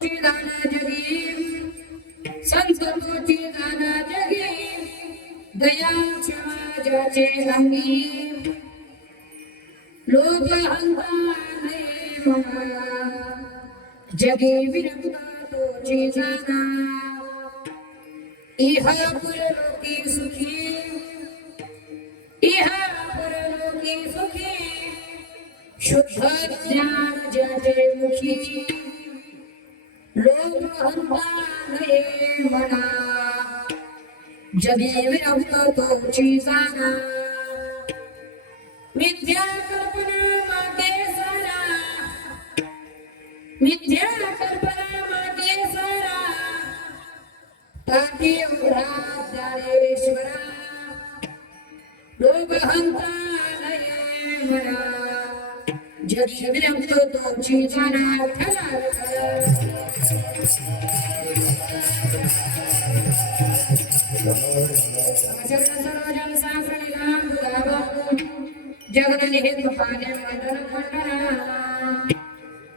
दाना जगी संस्कृतोची दाना जगी दया क्षमा ज्याचे अंगी लोक अंताने म्हणा जगे विरक्ता तोची जाना इहा परलोकी सुखी इहा परलोकी सुखी शुद्ध ज्ञान ज्याचे मुखी। लोक हंताने म्हणा जगे विरक्त तोची जाना मिथ्या कल्पना मागे सारा मिथ्या कल्पना मागे सारा ताकी उघडा ज्ञानेश्वरा म्हणा जगी विरक्त तोची जाना ठरा जगदनि हेतु पादे मंडल खंडना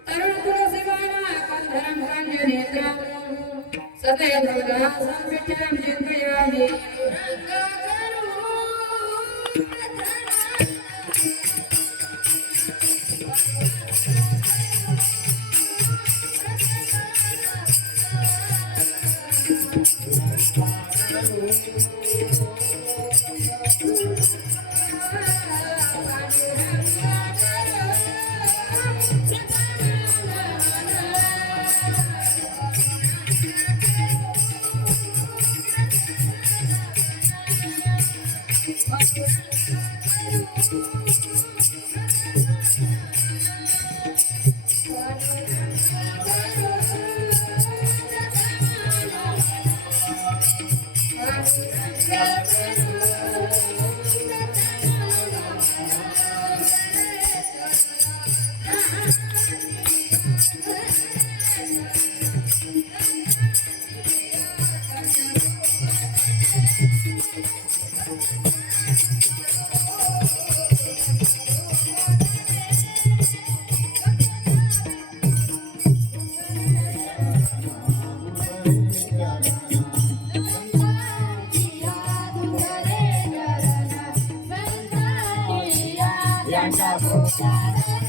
तरुण तुलसी गाना कंधरम कंज नेत्र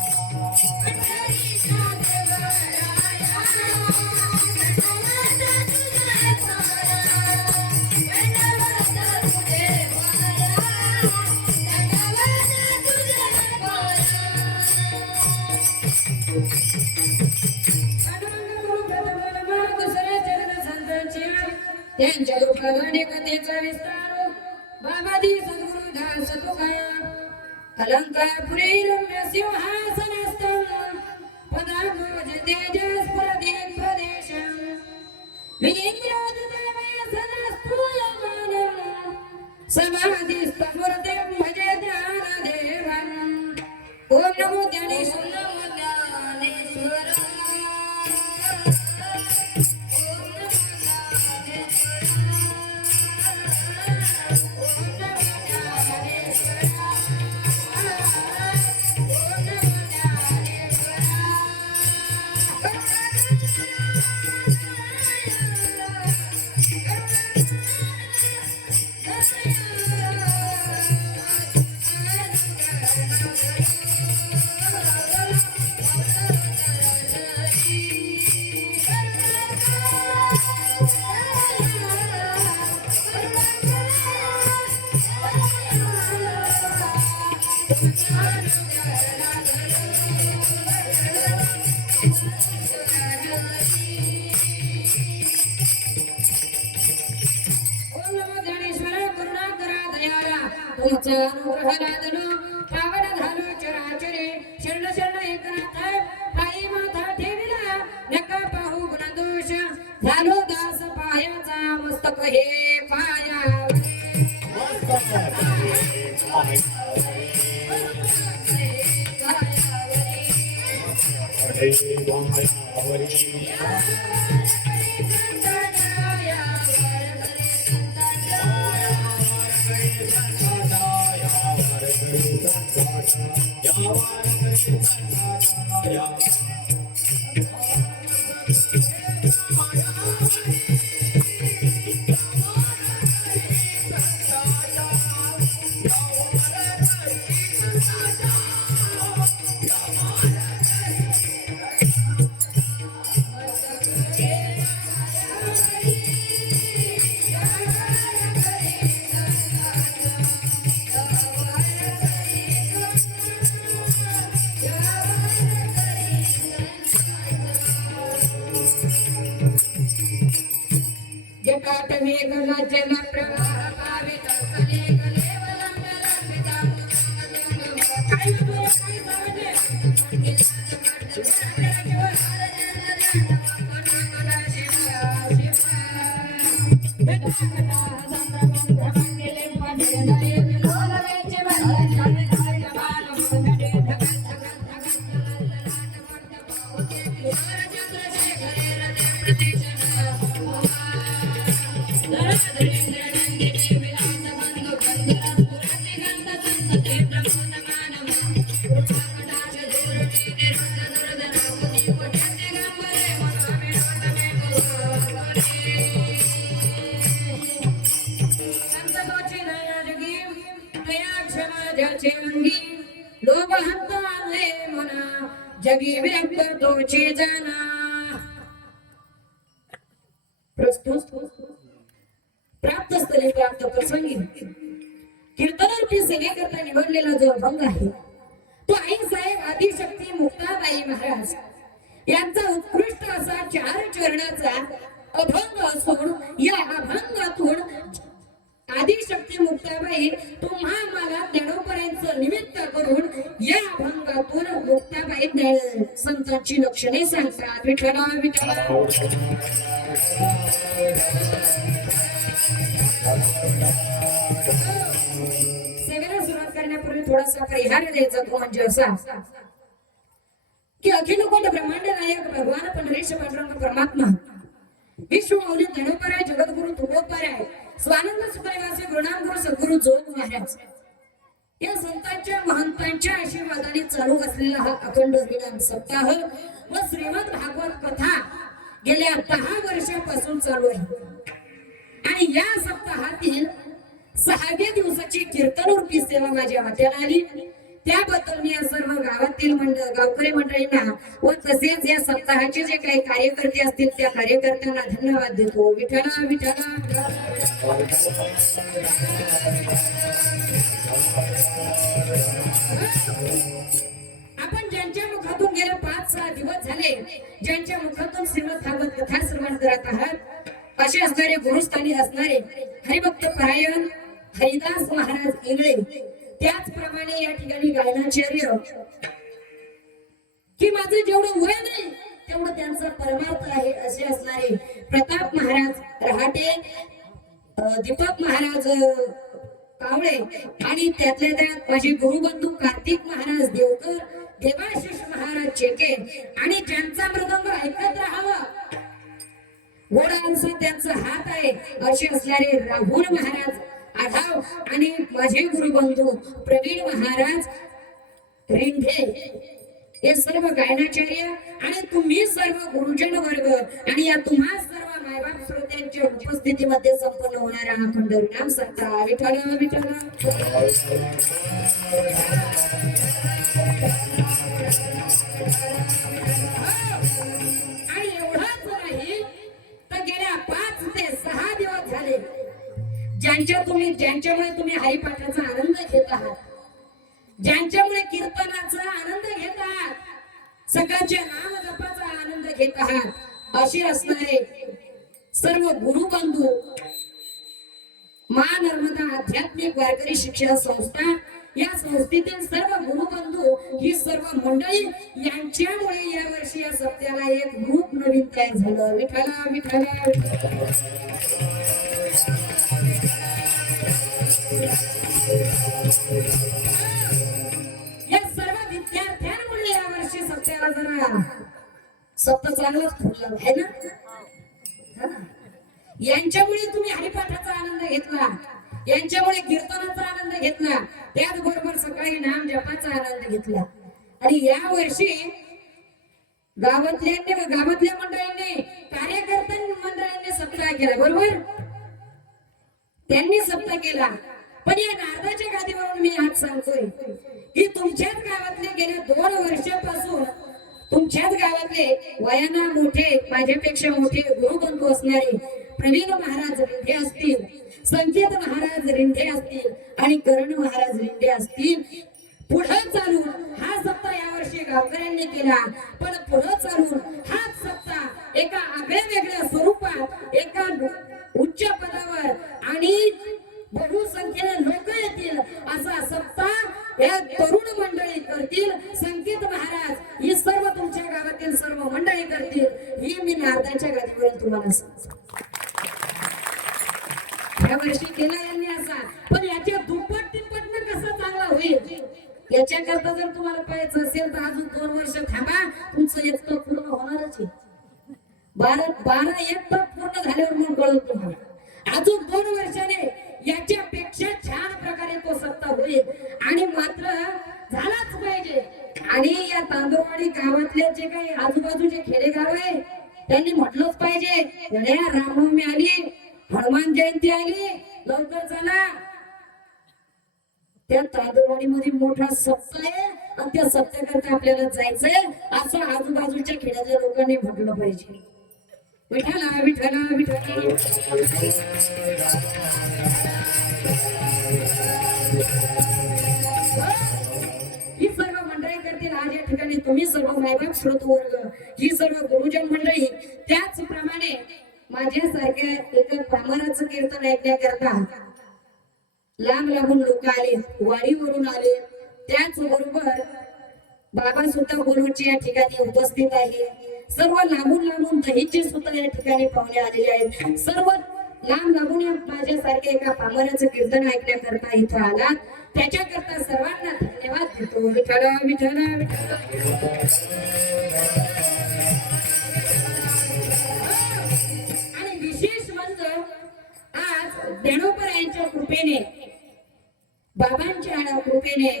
दंडवत कथेचा विस्तार हो. सद्गुरु अलंकार पुरे Yeah. Thank you. प्रस्तुत प्राप्त स्थले प्राप्त प्रसंगी कीर्तनार्थी सेवेकरता निवडलेला जो अभंग आहे तो आई साहेब आदिशक्ती मुक्ताबाई महाराज यांचा उत्कृष्ट असा चार चरणाचा अभंग असून या अभंगातून आदिशक्ती मुक्ताबाई तुम्हा मला दडोपर्यंत निमित्त करून या अभंगातून मुक्ताबाई संतांची लक्षणे सांगतात. विठ्ठला विठ्ठला. सेवेला सुरुवात करण्यापूर्वी थोडासा परिहार द्यायचा तो म्हणजे असा की अखिल कोट ब्रह्मांड नायक भगवान पंढरीश पांडुरंग परमात्मा विश्व मौली धनुपराय जगद्गुरु तुकोपराय स्वानंद सुखनिवासी गुरुनाम गुरु सद्गुरु जोग महाराज. या संतांच्या महंतांच्या आशीर्वादाने चालू असलेला हा अखंड हरिनाम सप्ताह व श्रीमद भागवत कथा गेल्या दहा वर्षापासून चालू आहे. आणि या सप्ताहातील सहाव्या दिवसाची कीर्तनरूपी सेवा माझ्या हाताला आली. त्याबद्दल मी या सर्व गावातील मंडळ गावकरी मंडळींना व तसेच या सप्ताहाचे जे काही कार्यकर्ते असतील त्या कार्यकर्त्यांना धन्यवाद देतो. विठ्ठला विठ्ठला. आपण ज्यांच्या मुखातून गेले पाच सहा दिवस झाले ज्यांच्या मुखातून श्रीमद भागवत कथा श्रवण करत आहात असे असणारे गुरुस्थानी असणारे हरिभक्त परायण हरिदास महाराज इंगळे त्याचप्रमाणे या ठिकाणी गायनाचार्य कि माझं जेवढं वय नाही तेवढं त्यांचा परमार्थ आहे असे असणारे प्रताप महाराज रहाटे दीपक महाराज कावळे आणि त्यातल्या त्यात माझे गुरुबंधू कार्तिक महाराज देवकर देवाशिष महाराज चेके आणि ज्यांचा मृदंग ऐकत राहावा. घोडांचा त्यांचा हात आहे असे असणारे राहुल महाराज आढाव आणि माझे गुरुबंधू प्रवीण महाराज रेंढे हे सर्व गायनाचार्य आणि तुम्ही सर्व गुरुजन वर्ग आणि या तुम्हा सर्व मायबाप श्रोत्यांच्या उपस्थितीमध्ये संपन्न होणारा हा खंड सत्ता विठ्ठल विठ्ठल. ज्यांच्या तुम्ही ज्यांच्यामुळे तुम्ही हरिपाठाचा आनंद घेत आहात ज्यांच्यामुळे कीर्तनाचा आनंद घेत आहात सकाळच्या नाम जपाचा आनंद घेत आहात असे असणारे सर्व गुरुबंधू मा नर्मदा आध्यात्मिक वारकरी शिक्षण संस्था या संस्थेतील सर्व गुरुबंधू ही सर्व मंडळी यांच्यामुळे या वर्षी या सत्याला एक ग्रुप नवीन तयार झालं. विठाला विठाला या सर्व विद्यार्थ्यांमुळे या वर्षी सप्त्याला जरा सप्ताह चांगलाच फुलला आहे ना? यांच्यामुळे तुम्ही हरिपाठाचा आनंद घेतला. यांच्यामुळे कीर्तनाचा आनंद घेतला. त्याचबरोबर सकाळी नाम जपाचा आनंद घेतला. आणि या वर्षी गावातल्या गावातल्या मंडळींनी कार्यकर्त्यांनी मंडळींनी सप्ताह केला बरोबर? त्यांनी सप्ताह केला. पण या नारदाच्या गादीवरून मी आज सांगतोय की तुमच्याच गावातले गेल्या दोन वर्षापासून तुमच्याच गावातले वयाना मोठे माझ्यापेक्षा मोठे गुरुबंधू असणारे प्रवीण महाराज रिंढे असतील संकेत महाराज रिंढे असतील आणि करण महाराज रिंढे असतील. पुढं चालून हा सप्ताह यावर्षी गावकऱ्यांनी केला. पण पुढं चालून हाच सप्ताह एका आगळ्या वेगळ्या स्वरूपात एका उच्च पदावर आणि बहुसंख्येने लोक येतील. असा सप्ताह या तरुण मंडळी करतील. संकेत महाराज ही सर्व तुमच्या गावातील सर्व मंडळी करतील. ही मी नारदाच्या गादीवरून तुम्हाला सांगतो. या वर्षी केला यांनी असा. पण याच्या दुप्पट तिप्पटनं कसा चांगला होईल? याच्याकरता जर तुम्हाला पाहायचं असेल तर अजून दोन वर्ष थांबा. तुमचं एक तर पूर्ण होणारच आहे. बारा बारा एक तर पूर्ण झाल्यावर मग कळेल तुम्हाला. अजून दोन वर्षाने याच्यापेक्षा छान प्रकारे तो सत्ता होईल. आणि मात्र झालाच पाहिजे. आणि या तांदूळवाडी गावातले जे काही आजूबाजूचे खेडेगाव आहे त्यांनी म्हटलंच पाहिजे. गड्या रामनवमी आली हनुमान जयंती आली लवकर चला. त्या तांदूळवाडीमध्ये मोठा सप्ताह आहे आणि त्या सप्त्याकरता आपल्याला जायचंय. असं आजूबाजूच्या खेड्याच्या लोकांनी म्हटलं पाहिजे. विठाला विठाला विठाला ही सर्व मंडळी करतील आज या ठिकाणी तुम्ही सर्व मायबाप श्रोत वर्ग ही सर्व गुरुजन मंडळी त्याचप्रमाणे माझ्यासारख्या एका ब्राह्मणाचं कीर्तन ऐकण्याकरता लांब लांबून लोक आले वाडीवरून आले. त्याचबरोबर बाबा सुद्धा गुरुची या ठिकाणी उपस्थित आहे सर्व लांबून लांबून दहीचे सुद्धा या ठिकाणी पाहुणे आलेले आहेत. सर्व लांब लांबून या माझ्यासारख्या एका पामराचं कीर्तन ऐकण्याकरता इथं आला त्याच्याकरता सर्वांना धन्यवाद देतो. विठ्ठल विठ्ठल आणि विशेष म्हणजे आज देणोपर यांच्या कृपेने बाबांच्या कृपेने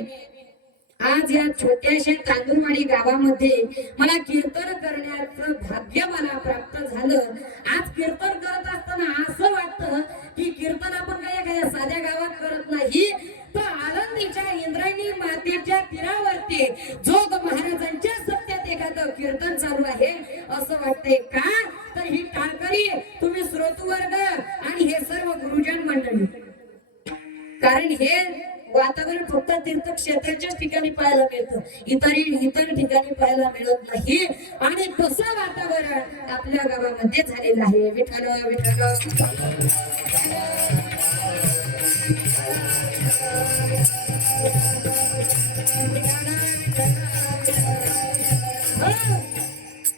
आज या छोट्याशा तांदूरवाडी गावामध्ये मला कीर्तन करण्याचं भाग्य मला प्राप्त झालं. आज कीर्तन करत असताना असं वाटतं की कीर्तन आपण काय एखाद्या साध्या गावात करत नाही तर आनंदीच्या इंद्रायणी मातेच्या तीरावरती जोग महाराजांच्या सत्यात एखादं कीर्तन चालू आहे. असं वाटतंय का? तर ही टाळकरी तुम्ही श्रोतवर्ग आणि हे सर्व गुरुजन मंडळी. कारण हे वातावरण फक्त तीर्थक्षेत्राच्याच ठिकाणी पाहायला मिळतं. इतर इतर ठिकाणी पाहायला मिळत नाही. आणि तसं वातावरण आपल्या गावामध्ये झालेलं आहे. विठ्ठल विठ्ठल.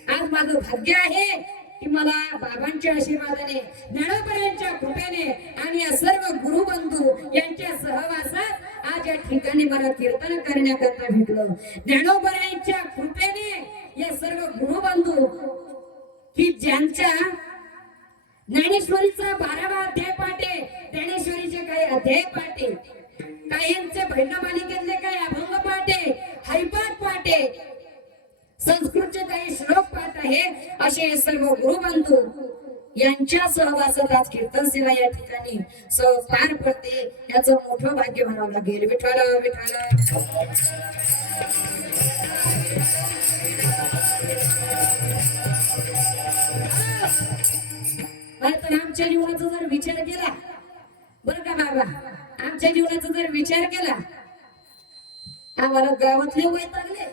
आज माझं भाग्य आहे. की मला बाबांच्या आशीर्वादाने ज्ञानोबरायांच्या कृपेने आणि या सर्व गुरुबंधू यांच्या सहवासात आज या ठिकाणी मला कीर्तन करण्याकरता भेटलं. ज्ञानोबरायांच्या कृपेने या सर्व गुरुबंधू की ज्यांच्या ज्ञानेश्वरीचा बारावा अध्याय पाठे ज्ञानेश्वरीचे काही अध्याय पाठे काहींचे भैरवमालिकेतले काही अभंग पाठे हरिपाठ पाठे संस्कृतचे काही श्लोक पाहत आहे. असे हे सर्व गुरुबंधू यांच्या सहवासात आज कीर्तन सेवा या ठिकाणी सह पार पडते. याचं मोठं भाग्य म्हणावं लागेल. विठ्ठल विठ्ठल. तर आमच्या जीवनाचा जर विचार केला बर का बाबा? आमच्या जीवनाचा जर विचार केला आम्हाला गावातले वैतागले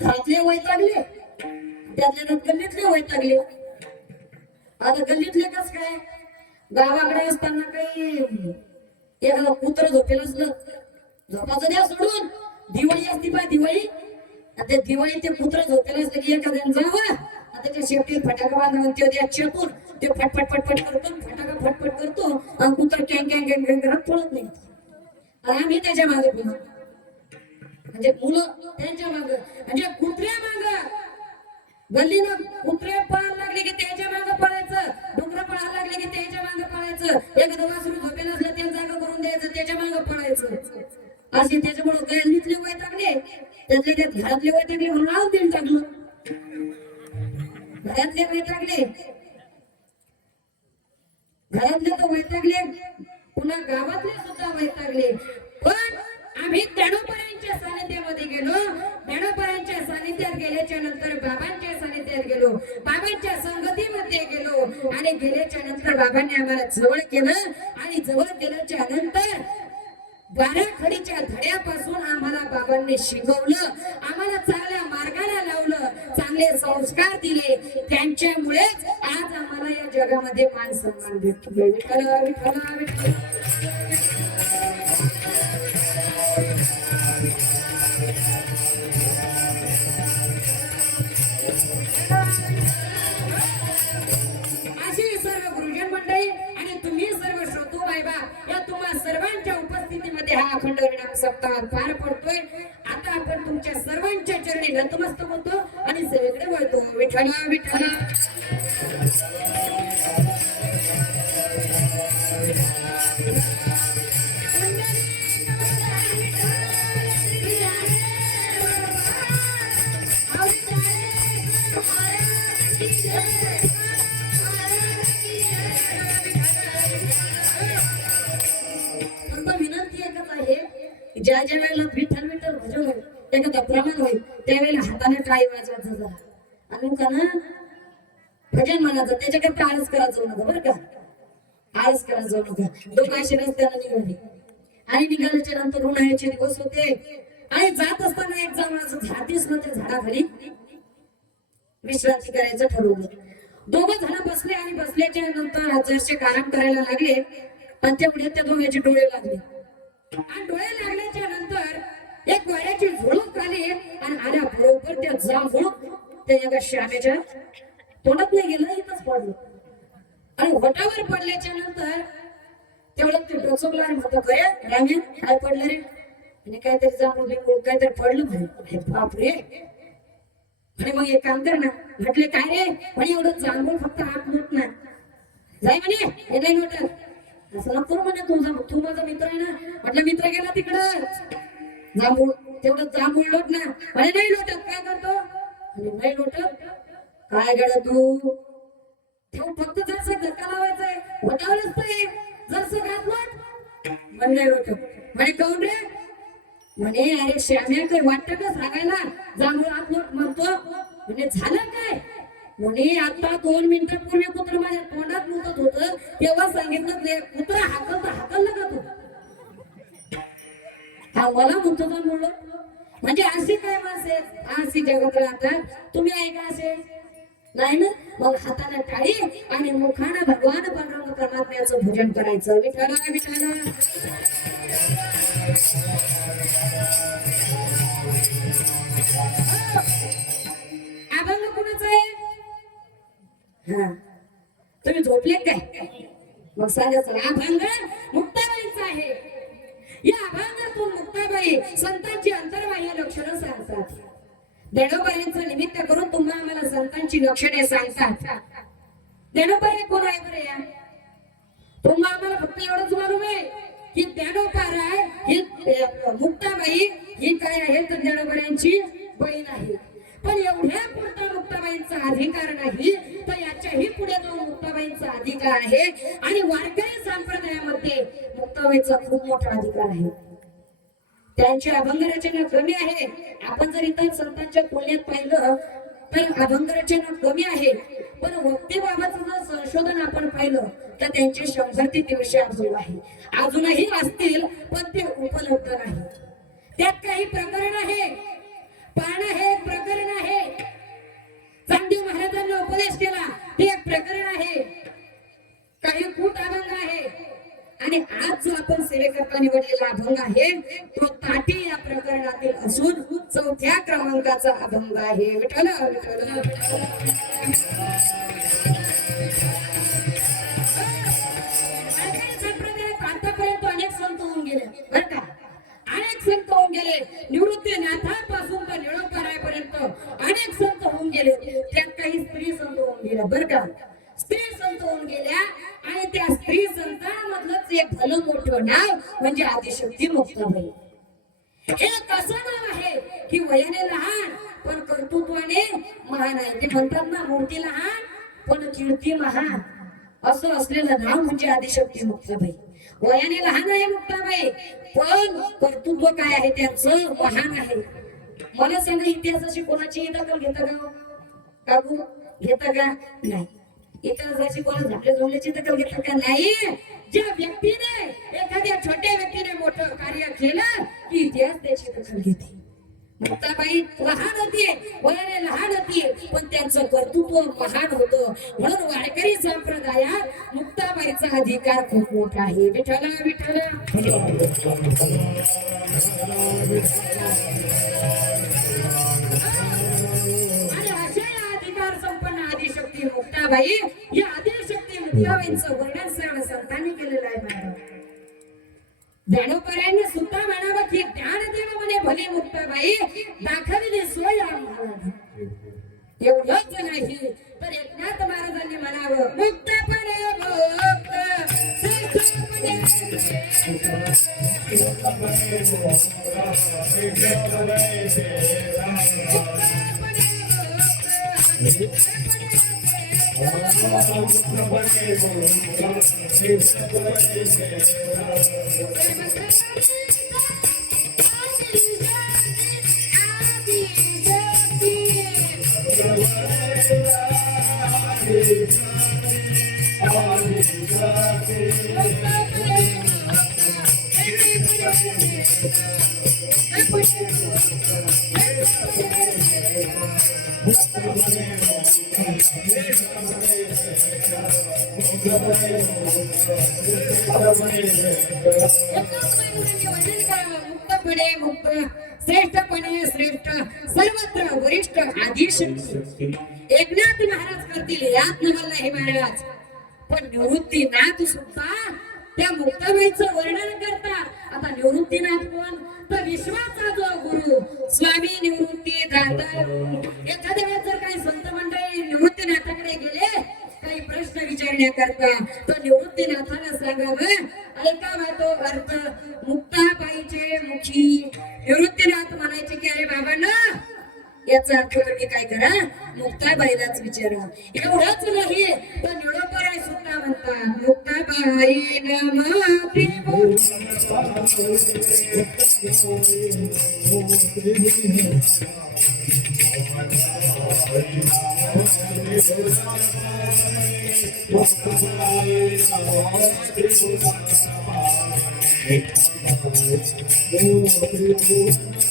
घरातले वैतागले त्यातले त्यात गल्लीतले वैतागले आता गल्लीतले कस काय? गावाकडे असताना काही एखादा कुत्र झोपेल असलं. झोपाचं द्या सोडून. दिवाळी असती पाय दिवाळी. आणि त्या दिवाळी ते कुत्र झोपेल असलं की एखाद्यानं जावं. आणि त्याच्या शेपटीत फटाका बांधून ते द्या चेपून. ते फटफट फटफट करतो फटाका फटफट करतो. आणि कुत्र कॅंग कॅंग कॅंग कॅंग करत पळत नाही. आम्ही त्याच्यामागे पुन्हा म्हणजे मुलं त्यांच्या माग. म्हणजे कुत्र्या माग. गल्लीनं कुत्रे पळायला लागले की त्याच्या माग पळायचं. डुकर पळायला लागले की त्याच्या माग पळायचं. एखादं वासरू झोपे नसलं त्या जागा करून द्यायचं त्याच्या माग पळायचं. असे त्याच्यामुळे गल्लीतले वैतागले. त्यातले त्यात घरातले वैतागले म्हणून आव तेल टाकलं. घरातले वैतागले. घरातले तर वैतागले. पुन्हा गावातले सुद्धा वैतागले. पण आम्ही त्यानोपर्यंत सानिध्यामध्ये गेलो. ज्ञानोपायांच्या सानिध्यात गेल्याच्यानंतर बाबांच्या सानिध्यात गेलो. बाबांच्या संगतीमध्ये गेलो. आणि गेल्याच्यानंतर बाबांनी आम्हाला जवळ केलं. आणि जवळ केल्याच्यानंतर बाराखडीच्या धड्यापासून आम्हाला बाबांनी शिकवलं. आम्हाला चांगल्या मार्गाला लावलं. चांगले संस्कार दिले. त्यांच्यामुळेच आज आम्हाला या जगामध्ये मान सन्मान भेटतो विराम पार पडतोय. आता आपण तुमच्या सर्वांच्या चरणी नतमस्तक होतो आणि सेवेकडे वळतो. विठ्ठला विठ्ठला. करायचं त्याच्याकडे आळस करायचं नव्हतं बरं का. आळस करायचं नव्हतं दोघं रस्त्याला निघाले. आणि निघाल्याच्या नंतर उन्हाळ्याचे दिवस होते. आणि जात असताना एक जांभळाचं झातीसमध्ये झाडाखाली विश्रांती करायचं ठरवलं. दोघं जण बसले आणि बसल्याच्या नंतर हजारशे आराम करायला लागले. पण तेवढ्यात त्या दोघांचे डोळे लागले. आणि डोळे लागल्याच्या नंतर एक वाऱ्याची झुळूक आली आणि आल्या बरोबर त्या जांभूळ त्या एका श्यामेच्या तोंडात नाही गेलं इथंच पडलं. आणि वटावर पडल्याच्या नंतर तेवढं ते डोचकला आणि म्हणतो काय रामेन काय पडलं रे. आणि काहीतरी जांभूळ बिंबूळ काहीतरी पडलं. म्हणे बापरे आणि मग एक काम कर ना. म्हटले काय रे? म्हणे एवढं जांभूळ फक्त हात नोट ना जाय म्हणे हे नाही नोट. असं नको म्हणे तुझा तू माझा मित्र आहे ना. म्हटलं मित्र गेला तिकडं. जांभूळ. तेवढं जांभूळ लोट ना. म्हणे नाही लोटत. काय करतो? आणि नाही लोटत. काय गड तू? ठेव फक्त जरस धक्का लावायचंय. आहे वटावरच तर जरसं घात लोट म्हणे नाही लोटत म्हणे रे? म्हणे अरे श्याम्या काही वाटत का सांगायला. जांभूळ आत लोट म्हणतो म्हणे झालं काय? म्हणे आता दोन मिनिटापूर्वी कुत्र माझ्या तोंडात मुतत होत. तेव्हा सांगितलं ते कुत्र हाकल तर हाकल का तू? हा मला म्हणतो का मुलं म्हणजे अशी काय माणसे अशी जगात राहतात तुम्ही ऐका असे. नाही ना? मग हाताला टाळी आणि मुखानं भगवान पांडुरंग परमात्म्याचं भोजन करायचं. विठाला विठाला अभंग कुणाचा आहे? हा. तुम्ही झोपले काय? मग सांगा चला. अभंग मुक्ताबाईचा आहे. या अभंगातून मुक्ताबाई संतांची अंतर्बाह्य लक्षणं सांगतात. देणोबाईंचं निमित्त करून तुम्हा आम्हाला संतांची लक्षणे सांगतात. देणोबाई कोण आहे बरं या? तुम्हा आम्हाला फक्त एवढंच मालूम आहे की ज्ञानोपाराय ही मुक्ताबाई ही काय आहे तर ज्ञानोबाईंची बहीण आहे. पण एवढ्या पुरता मुक्ताबाईंचा अधिकार नाही तर याच्याही पुढे जो मुक्ताबाईंचा अधिकार आहे. आणि वारकरी संप्रदायामध्ये मुक्ताबाईचा खूप मोठा अधिकार आहे. त्यांची अभंग रचना कमी आहे. आपण जर इतर संतांच्या तुलनेत पाहिलं तर अभंग रचना कमी आहे. पण वक्तेबाबाचं जर संशोधन आपण पाहिलं तर त्यांचे शंभर ते दीडशे अजून आहे. अजूनही असतील अभंग आहे विठ्ठल विठ्ठल विठ्ठल. कर्तृत्वाने महान आहे ते म्हणतात ना मूर्ती लहान पण कीर्ती महान. असं असलेलं नाव म्हणजे आदिशक्ती मुक्ताबाई वयाने लहान आहे मुक्ताबाई पण कर्तृत्व काय आहे त्यांचं? महान आहे. मला सांगा इतिहासाची कोणाची दखल घेता का हो? काबू घेता का? नाही. इतिहासाची कोणा झापल्या जोडल्याची दखल घेता का? नाही. ज्या व्यक्तीने एखाद्या छोट्या व्यक्तीने मोठं कार्य केलं की इतिहास त्याची दखल घेते. मुक्ताबाई लहान होती. वयाने लहान होती. पण त्यांचं कर्तृत्व महान होत. म्हणून वारकरी संप्रदायात मुक्ताबाईचा अधिकार खूप मोठा आहे. विठ्ठला विठ्ठल. आणि अशा या अधिकार संपन्न आदिशक्ती मुक्ताबाई या आदिशक्ती मुक्ताबाईंचं वर्णन सर्व संतांनी केलेलं आहे मॅडम. ज्ञानोपरायने सुद्धा म्हणावं की ज्ञान देव म्हणे भली मुक्ताबाई दाखविली सोय आम्हाला. एवढंच नाही तर एकनाथ महाराजांनी म्हणावं मुक्तपणे मुक्त. मुक्तपणे मुक्त श्रेष्ठपणे श्रेष्ठ सर्वत्र वरिष्ठ आधीश. एकनाथ महाराज करतील यात मला हे महाराज. पण निवृत्ती नाथ सुद्धा त्या मुक्ताबाईचं वर्णन करतात. आता निवृत्तीनाथ कोण? तर विश्वाचा जो गुरु स्वामी निवृत्ती दाता. एखाद्या वेळेस जर काही संत मंडळी निवृत्तीनाथाकडे गेले काही प्रश्न विचारण्याकरता तर निवृत्तीनाथाला सांगावं ऐका वातो अर्थ. मुक्ता पाहिजे मुखी निवृत्तीनाथ म्हणायचे की अरे बाबा ना याचा अर्थ तुम्ही काय करा? मुक्ताबाईलाच विचारा. एवढंच नाही तर निळोपराय सुद्धा म्हणतात मुक्ताबाई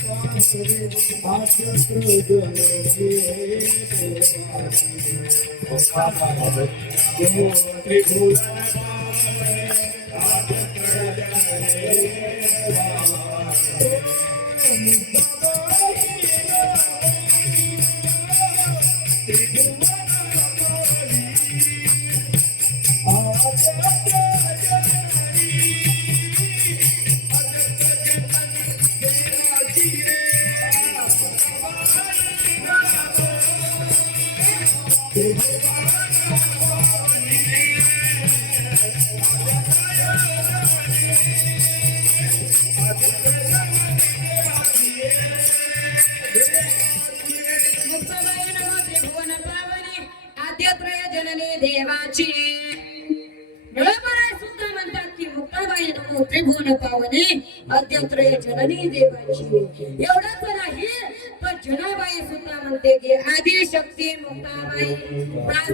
नमाती मुक्ताबाई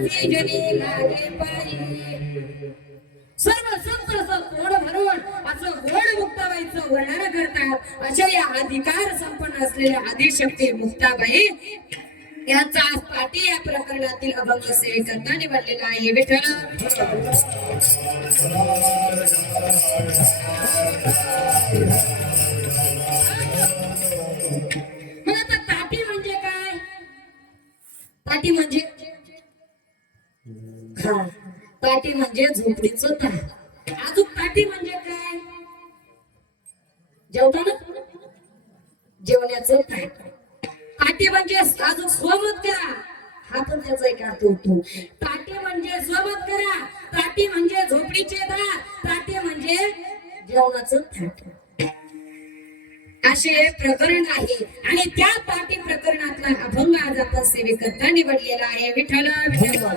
प्राची जनी लागे पायी सर्व संत असं तोड भरून असं गोड मुक्ताबाईचं वर्णन करतात? अशा या अधिकार संपन्न असलेल्या आदिशक्ती मुक्ताबाई यांचा आज पाठी या प्रकरणातील अभंग सेवे करता निवडलेला आहे. विठ्ठल. मग आता पाठी म्हणजे, म्हणजे काय पाटी म्हणजे झोपडीचं ताट अजून पाटी म्हणजे काय? जेवताना? जेवण्याचं ताट पाठी म्हणजे अजून स्वमत करा. हा पण त्याचा एक अर्थ होतो. पाटी म्हणजे स्वमत करा. पाटी म्हणजे झोपडीचे दार पाटी म्हणजे जेवणाचं थाट असे प्रकरण आहे. आणि त्या पाठी प्रकरणातला अभंग आज आपण सेवेकरता निवडलेला आहे. विठ्ठल विठ्ठल.